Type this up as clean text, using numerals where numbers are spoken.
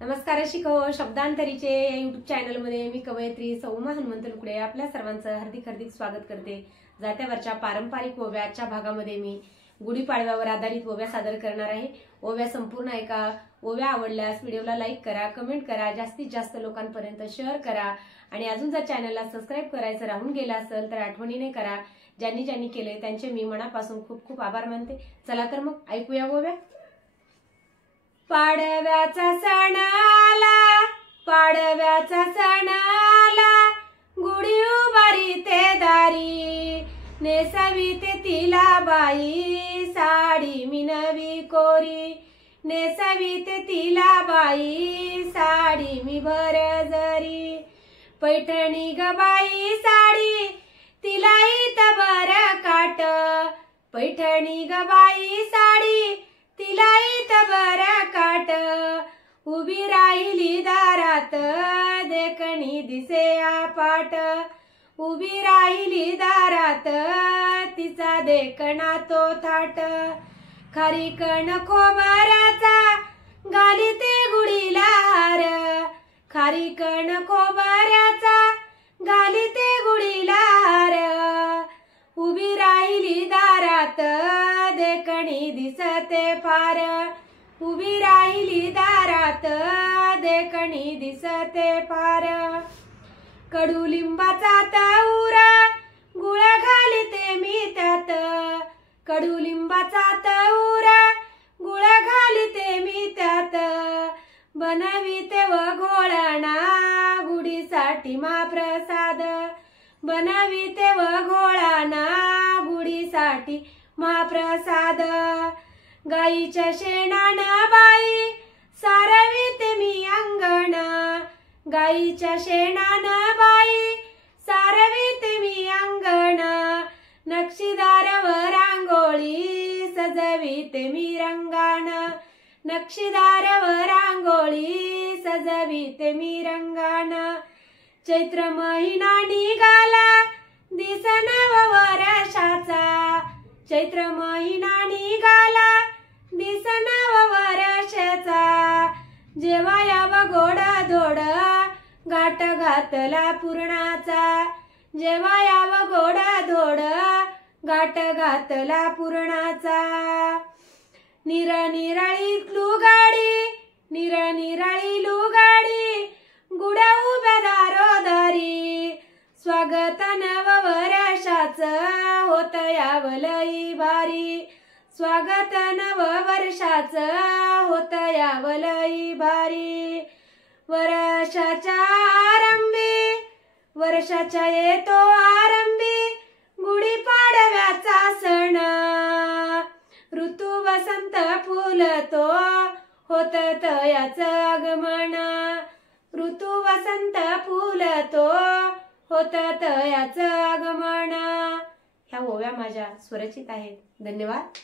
नमस्कार शिको शब्दांतरीचे या युट्यूब चॅनलमध्ये मी कवयित्री सौमा हनुमंत लुकडे आपल्या सर्वांचं हार्दिक स्वागत करते। जात्यावरच्या पारंपरिक ओव्याच्या भागामध्ये मी गुढीपाडव्यावर आधारित ओव्या सादर करणार आहे। ओव्या संपूर्ण ऐका। ओव्या आवडल्यास व्हिडिओला लाईक करा, कमेंट करा, जास्तीत जास्त लोकांपर्यंत शेअर करा आणि अजून जर चॅनलला सबस्क्राइब करायचं राहून गेलं असेल तर आठवणीने करा। ज्यांनी केले त्यांचे मी मनापासून खूप आभार मानते। चला तर मग ऐकूया ओव्या। पाडव्याचा सण आला, पाडव्याचा सण आला, गुढी उभारीते दारी, नेसवीते तिला बाई, साडी मी नवी कोरी, नेसवीते तिला बाई, साडी मी भरजरी, पैठणी ग बाई साडी, तिला इथं बर काट, पैठणी ग बाई साडी, तिला इथं बर काट, उभी राहिली दारात देखणी दिसे आपाट, उभी राहिली दारात तिचा देखणा तो थाट, खारीकण खोबऱ्याचा घालीते गुढीला हार, खारीकण खोबऱ्याचा घालीते गुढीला हार, उभी राहिली दारात देखणी दिसते फार, उभी राहिली दारात देखणी दिसते फार, कडुलिंबाचा तऊर गुळ घालिते मी त्यात, कडुलिंबाचा तऊर गुळ घालिते मी त्यात, बनविते व घोळणा गुढीसाठी महाप्रसाद, बनविते व घोळणा गुढीसाठी महाप्रसाद, गाईच्या शेणानं बाई सारविते मी अंगण, गाईच्या शेणानं बाई सारविते मी अंगण, नक्षीदार व रांगोळी सजविते मी रंगाण, नक्षीदार व रांगोळी सजविते मी रंगाण, चैत्र महिना निघाला दिसनव वर्षाचा, चैत्र महिना निघाला दिसनव वर्षाचा, जेव्हा याव गोड धोड घाट घातला पूर्णाचा, जेव्हा याव गोड धोड घाट घातला पूर्णाचा, निरनिराळी लुगाडी, निरनिराळी लुगाडी, गुड्या उभ्या दारोदारी, स्वागत नव वर्षाचं होत यावलई भारी, स्वागत नव वर्षाचं होत यावलई भारी, वर्षाच्या आरंभी, वर्षाच्या येतो आरंभी गुढीपाडव्याचा सण, ऋतू वसंत फुलतो होत तयाचं आगमन, ऋतू वसंत फुलतो होत तयाचं आगमन। ह्या ओव्या माझ्या स्वरचित आहेत। धन्यवाद।